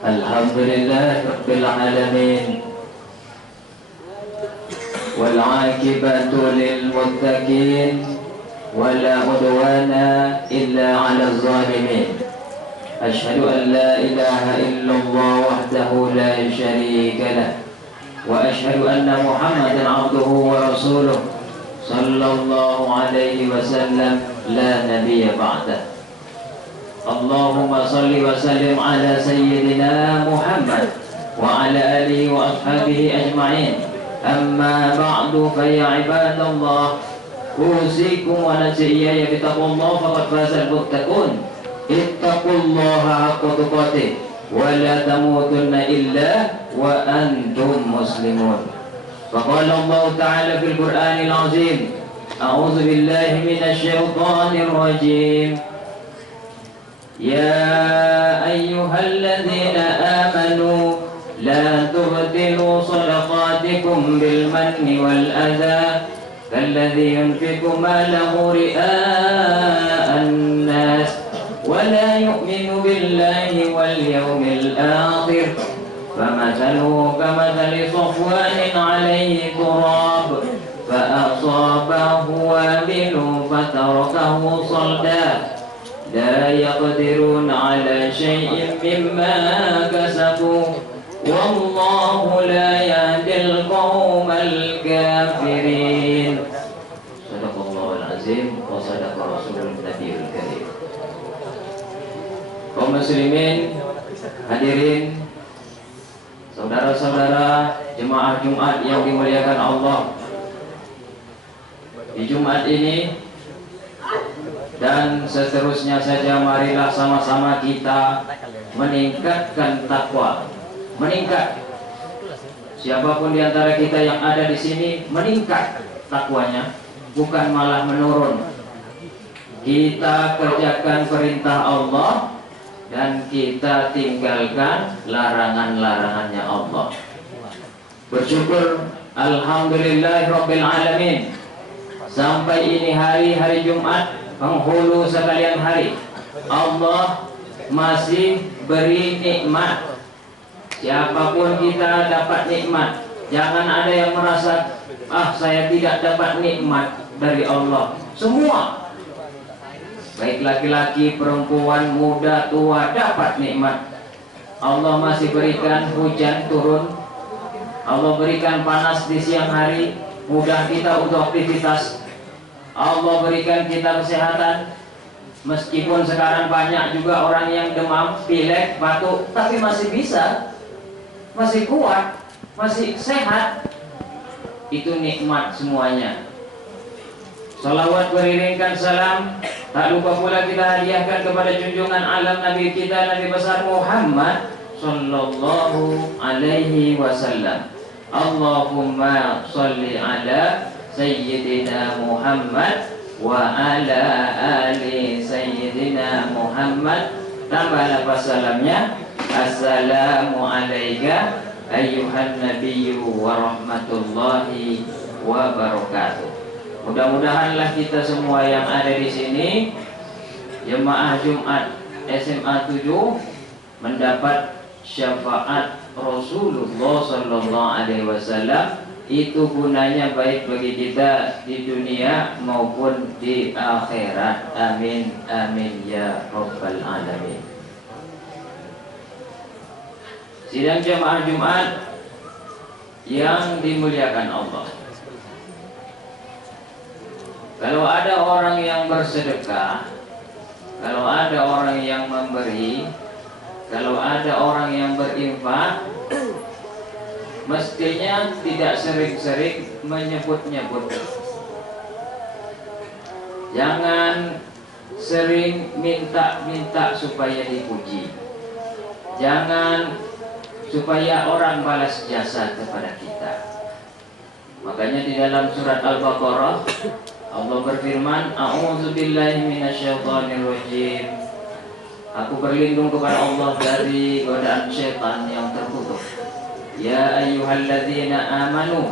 Alhamdulillah Rabbil Alamin, wal aqibatu lil muttaqin, wala udwana illa 'alal zalimin. Asyhadu an la ilaha illallah wahdahu la syarika lah, wa asyhadu anna Muhammadan 'abduhu wa rasuluh sallallahu alaihi wasallam, la nabiyya ba'dah. Allahumma salli wa sallim ala sayyidina Muhammad wa ala alihi wa ashabihi ajma'in. Amma ba'du, fa ya ibadallah, usikum wa nasiya bitaqullah faqad fazal muttaqun. Ittaqullaha haqqa tuqatih wa la tamutunna illa wa antum muslimun. Faqala Allah ta'ala fil Qur'anil azim, a'udzu billahi minasy syaithanir rajim. يا أيها الذين آمنوا لا تبطلوا صدقاتكم بالمن والأذى كالذي ينفق ماله رئاء الناس ولا يؤمن بالله واليوم الآخر فمثله كمثل صفوان عليه تراب فأصابه وابل فتركه صلدا لا يقدرون على شيء مما كسبوا والله لا يهدي القوم الكافرين. صدق الله العظيم وصدق رسول النبي الكريم. Kaum muslimin, hadirin, saudara-saudara jemaah Jumat yang dimuliakan Allah, di Jumat ini dan seterusnya saja, marilah sama-sama kita meningkatkan takwa. Meningkat. Siapapun di antara kita yang ada di sini meningkat takwanya, bukan malah menurun. Kita kerjakan perintah Allah dan kita tinggalkan larangan-larangannya Allah. Bersyukur alhamdulillah Rabbil Alamin, sampai ini hari Jumat, penghulu sekalian hari, Allah masih beri nikmat. Siapapun kita dapat nikmat. Jangan ada yang merasa, saya tidak dapat nikmat dari Allah. Semua, baik laki-laki, perempuan, muda, tua, dapat nikmat. Allah masih berikan hujan turun, Allah berikan panas di siang hari, mudah kita untuk aktivitas. Allah berikan kita kesehatan. Meskipun sekarang banyak juga orang yang demam, pilek, batuk, tapi masih bisa, masih kuat, masih sehat. Itu nikmat semuanya. Salawat beriringkan salam, tak lupa pula kita hadiahkan kepada junjungan alam Nabi kita, Nabi besar Muhammad sallallahu alaihi wasallam. Allahumma salli ala Sayyidina Muhammad wa ala ali Sayyidina Muhammad. Tambah lafaz salamnya, assalamu alayka ayyuhan nabiyyu wa rahmatullahi wa barakatuh. Mudah-mudahanlah kita semua yang ada di sini, jemaah Jumat SMA 7, mendapat syafaat Rasulullah sallallahu alaihi wasallam. Itu gunanya baik bagi kita di dunia maupun di akhirat. Amin amin ya rabbal alamin. Sidang jemaah Jumat yang dimuliakan Allah, kalau ada orang yang bersedekah, kalau ada orang yang memberi, kalau ada orang yang berinfak, mestinya tidak sering-sering menyebut-nyebut. Jangan sering minta-minta supaya dipuji. Jangan supaya orang balas jasa kepada kita. Makanya di dalam surat Al-Baqarah Allah berfirman, a'udzubillahi minasyaitonir rajim. Aku berlindung kepada Allah dari godaan syaitan yang terkutuk. Ya ayyuhalladzina amanu,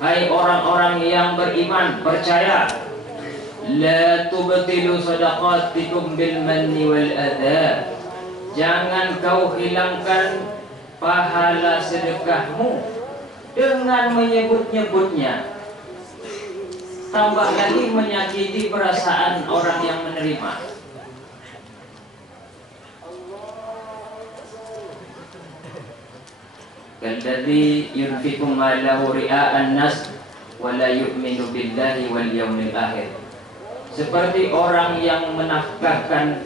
hai orang-orang yang beriman, percaya, la tubtilu sadaqatikum bil manni wal adha, Jangan kau hilangkan pahala sedekahmu dengan menyebut-nyebutnya, tambah lagi menyakiti perasaan orang yang menerima. Kalladzi yunfiqu malahu ria'an nas wa la yu'minu billahi wal yaumil akhir. Seperti orang yang menafkahkan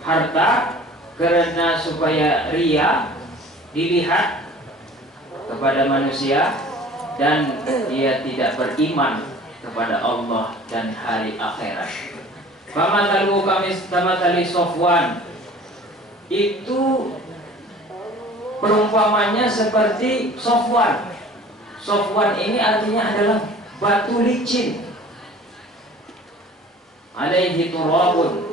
harta karena supaya ria, dilihat kepada manusia, dan dia tidak beriman kepada Allah dan hari akhirat. Famathalu kamathali Safwan, itu perumpamannya seperti Safwan. Safwan ini artinya adalah batu licin. Alaihi turabun,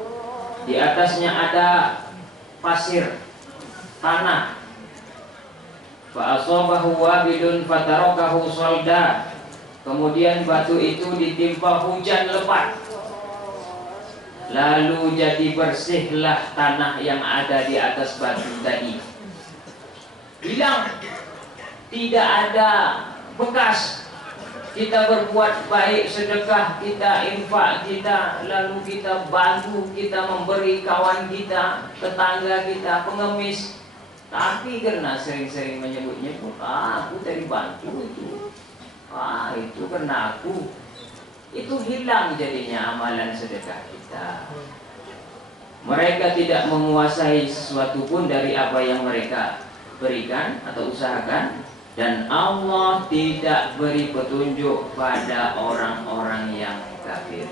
di atasnya ada pasir, tanah. Fa asabahu wabilun fatarakahu salda, kemudian batu itu ditimpa hujan lebat, lalu jadi bersihlah tanah yang ada di atas batu tadi, hilang, tidak ada bekas. Kita berbuat baik, sedekah, kita infak, kita lalu kita bantu, kita memberi kawan kita, tetangga kita, pengemis, tapi karena sering-sering menyebut-nyebut, aku tadi bantu itu, itu karena aku, itu hilang jadinya amalan sedekah kita. Mereka tidak menguasai sesuatu pun dari apa yang mereka berikan atau usahakan, dan Allah tidak beri petunjuk pada orang-orang yang kafir.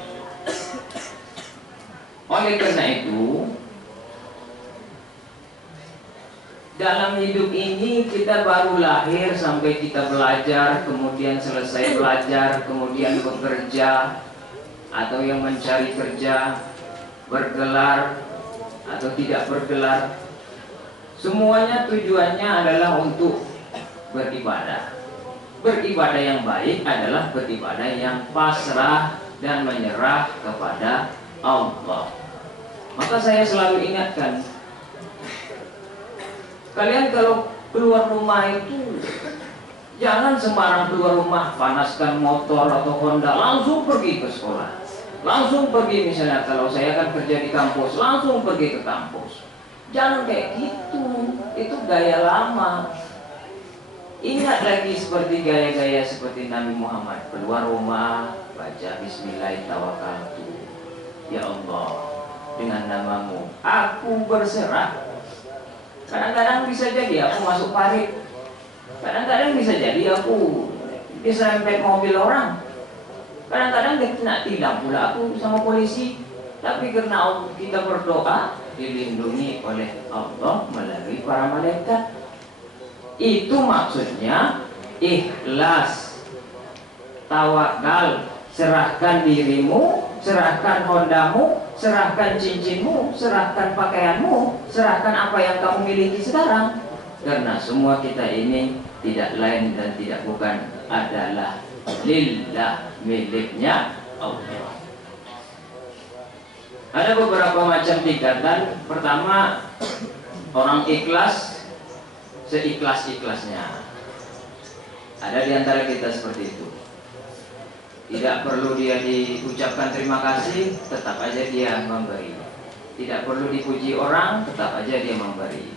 Oleh karena itu, dalam hidup ini kita baru lahir sampai kita belajar, kemudian selesai belajar, kemudian bekerja, atau yang mencari kerja, bergelar atau tidak bergelar, semuanya tujuannya adalah untuk beribadah. Beribadah yang baik adalah beribadah yang pasrah dan menyerah kepada Allah. Maka saya selalu ingatkan, kalian kalau keluar rumah itu jangan sembarang keluar rumah, panaskan motor atau Honda, langsung pergi ke sekolah, langsung pergi. Misalnya kalau saya kan kerja di kampus, langsung pergi ke kampus. Jangan kayak gitu, itu gaya lama. Ingat lagi seperti gaya-gaya seperti Nabi Muhammad, keluar rumah baca Bismillahirrahmanirrahim, ya Allah, dengan namamu aku berserah. Kadang-kadang bisa jadi aku masuk parit, kadang-kadang bisa jadi aku diserempet mobil orang, kadang-kadang dia kena tilang pula aku sama polisi. Tapi karena kita berdoa, dilindungi oleh Allah melalui para malaikat. Itu maksudnya ikhlas, tawakal, serahkan dirimu, serahkan Hondamu, serahkan cincinmu, serahkan pakaianmu, serahkan apa yang kamu miliki sekarang. Karena semua kita ini tidak lain dan tidak bukan adalah lillah, miliknya Allah. Ada beberapa macam tingkatan. Pertama, orang ikhlas seikhlas-ikhlasnya. Ada di antara kita seperti itu. Tidak perlu dia diucapkan terima kasih, tetap aja dia memberi. Tidak perlu dipuji orang, tetap aja dia memberi.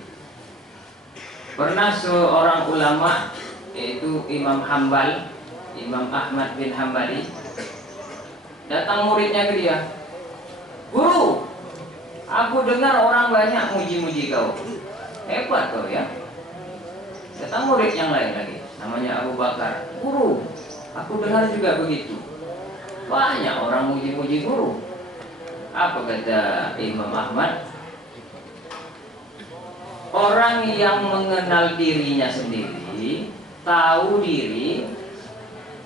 Pernah seorang ulama, yaitu Imam Hambal, Imam Ahmad bin Hambali, datang muridnya ke dia, "Guru, aku dengar orang banyak muji-muji kau. Hebat kau ya." Datang murid yang lain lagi, namanya Abu Bakar, "Guru, aku dengar juga begitu. Banyak orang muji-muji guru." Apa kata Imam Ahmad? Orang yang mengenal dirinya sendiri, tahu diri,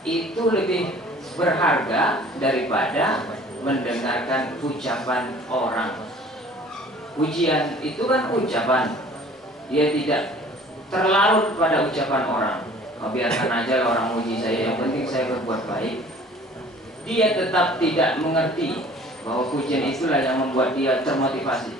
itu lebih berharga daripada mendengarkan ucapan orang. Pujian itu kan ucapan, dia tidak terlarut pada ucapan orang. Biarkan aja orang muji saya, yang penting saya berbuat baik. Dia tetap tidak mengerti bahwa pujian itulah yang membuat dia termotivasi.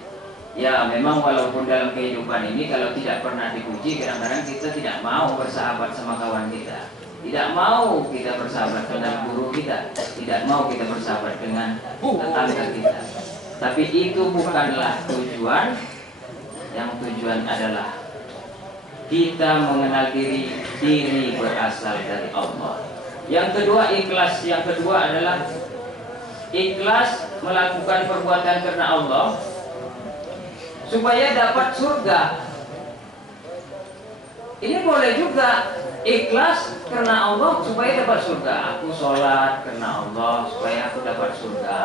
Ya memang walaupun dalam kehidupan ini kalau tidak pernah dipuji, kadang-kadang kita tidak mau bersahabat sama kawan kita, tidak mau kita bersahabat dengan guru kita, tidak mau kita bersahabat dengan tetangga kita. Tapi itu bukanlah tujuan. Yang tujuan adalah kita mengenal diri berasal dari Allah. Yang kedua ikhlas. Yang kedua adalah ikhlas melakukan perbuatan karena Allah supaya dapat surga. Ini boleh juga ikhlas karena Allah supaya dapat surga. Aku sholat karena Allah supaya aku dapat surga.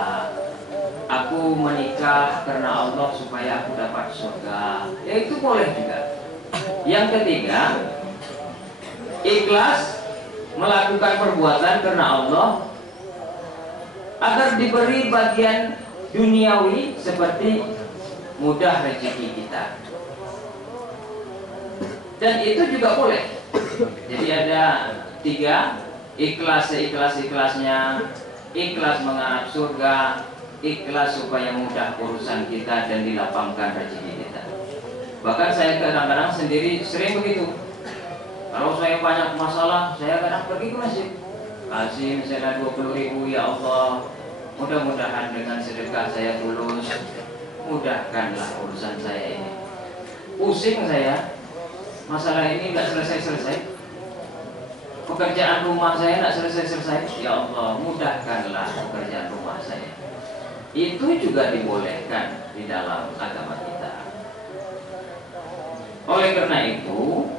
Aku menikah karena Allah supaya aku dapat surga. Ya itu boleh juga. Yang ketiga, ikhlas melakukan perbuatan karena Allah agar diberi bagian duniawi seperti mudah rezeki kita. Dan itu juga boleh. Jadi ada 3, ikhlas seikhlas-ikhlasnya, ikhlas mengharap surga, ikhlas supaya mudah urusan kita dan dilapangkan rezeki kita. Bahkan saya kadang-kadang sendiri sering begitu. Kalau saya banyak masalah, saya kadang pergi ke masjid, kasih misalnya 20.000, ya Allah, mudah-mudahan dengan sedekah saya tulus, mudahkanlah urusan saya ini. Pusing saya, masalah ini nggak selesai-selesai, pekerjaan rumah saya nggak selesai-selesai, ya Allah, mudahkanlah pekerjaan rumah saya. Itu juga dibolehkan di dalam agama kita. Oleh karena itu,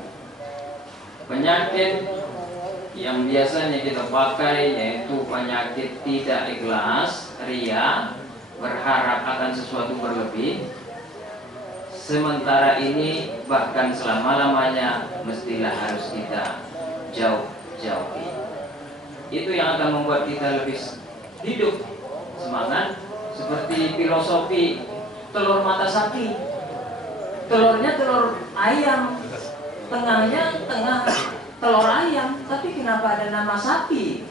penyakit yang biasanya kita pakai yaitu penyakit tidak ikhlas, ria, berharap akan sesuatu berlebih, sementara ini bahkan selama-lamanya mestilah harus kita jauhi. Itu yang akan membuat kita lebih hidup semangat, seperti filosofi telur mata sapi. Telurnya telur ayam, tengahnya tengah telur ayam, tapi kenapa ada nama sapi?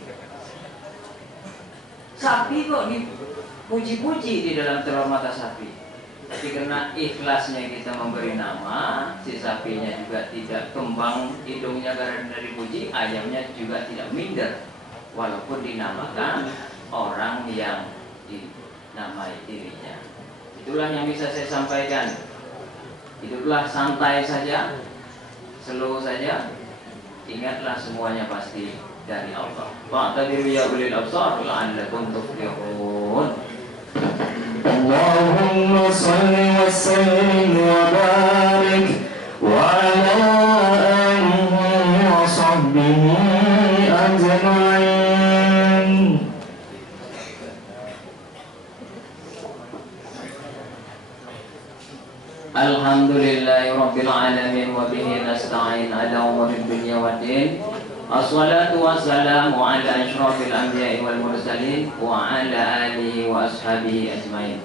Sapi kok dipuji-puji di dalam telur mata sapi. Tapi karena ikhlasnya kita memberi nama, si sapinya juga tidak kembang hidungnya karena dipuji, ayamnya juga tidak minder, walaupun dinamakan orang yang dinamai dirinya. Itulah yang bisa saya sampaikan. Hiduplah santai saja, slow saja. Ingatlah semuanya pasti dari Allah. Wa'tabiru ya ulil absar la'allakum tuflihun. Allahumma salli wa sallim wa barik wa ala alihi wa sahbihi ajma'in. Alhamdulillahi rabbil alamin wa bihi nasta'in ala umuri dunya waddin. Assalatu wassalamu ala asyrafil anbiya'i wal mursalin wa ala alihi wa ashabihi ajmain.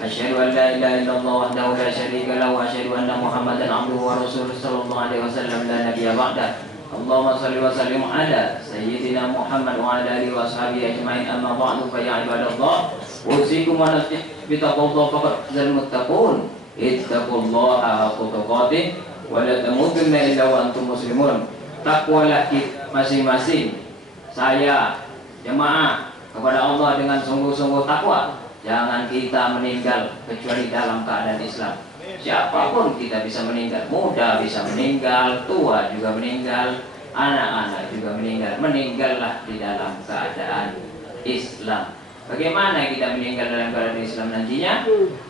Asyhadu an la ilaha illallah wahdahu la syarika lahu wa asyhadu anna Muhammadan abduhu wa rasuluhu sallallahu alaihi wasallam la nabiyya ba'da. Allahumma shalli wa sallim ala sayyidina Muhammad wa ala alihi wa ashabihi ajmain. Amma ba'du fa ya ibadallah, usikum wa nafsi bi taqwallahi faqad fazal muttaqun. Ittaqullaha haqqa tuqatih wa la tamutunna illa wa antum muslimun. Takwalah kita masing-masing, saya jemaah, kepada Allah dengan sungguh-sungguh takwa. Jangan kita meninggal kecuali dalam keadaan Islam. Siapapun kita bisa meninggal, muda bisa meninggal, tua juga meninggal, anak-anak juga meninggal. Meninggallah di dalam keadaan Islam. Bagaimana kita meninggal dalam keadaan Islam nantinya?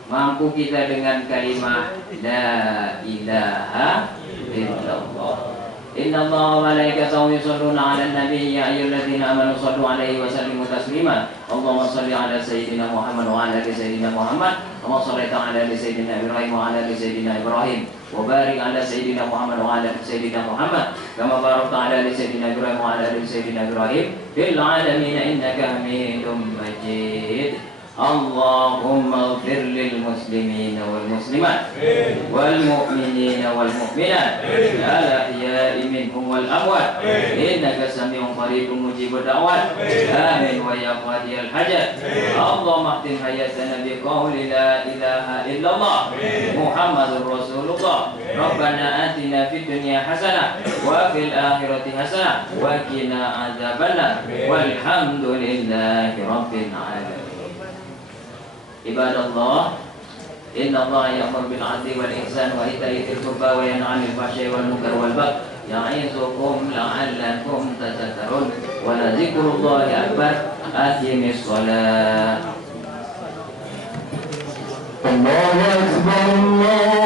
Mampu kita dengan kalimat La ilaha illallah. Inna Allah wa malaikatahu yusholluna 'alan nabi ya ayyuhalladzina amanu shallu 'alaihi wa sallimu taslima. Allahumma shalli 'ala sayyidina Muhammad wa 'ala ali sayyidina Muhammad kama shallaita 'ala ali sayyidina Ibrahim wa 'ala ali sayyidina Ibrahim wa barik 'ala sayyidina Muhammad wa 'ala ali sayyidina Muhammad kama barakta 'ala ali sayyidina Ibrahim wa 'ala ali sayyidina Ibrahim fil 'alamin innaka Hamidum Majid. اللهم اغفر للمسلمين والمسلمات والمؤمنين والمؤمنات الأحياء منهم والأموات إنك سميع قريب مجيب الدعوات آمين ويا قاضي الحاجات اللهم اختم حياتنا بقول لا إله إلا الله محمد رسول الله ربنا آتنا في الدنيا حسنة وفي الآخرة حسنة وقنا عذاب النار والحمد لله رب العالمين. Ibadallah, inna Allah ya'mur bil 'adli wal ihsan wa ita'i dzil qurba wa yanha 'anil fahsya'i wal munkar wal baghi ya'izukum la'allakum tadhakkarun wa la dzikrullahi akbar. Aqimis shalah. Allahu akbar.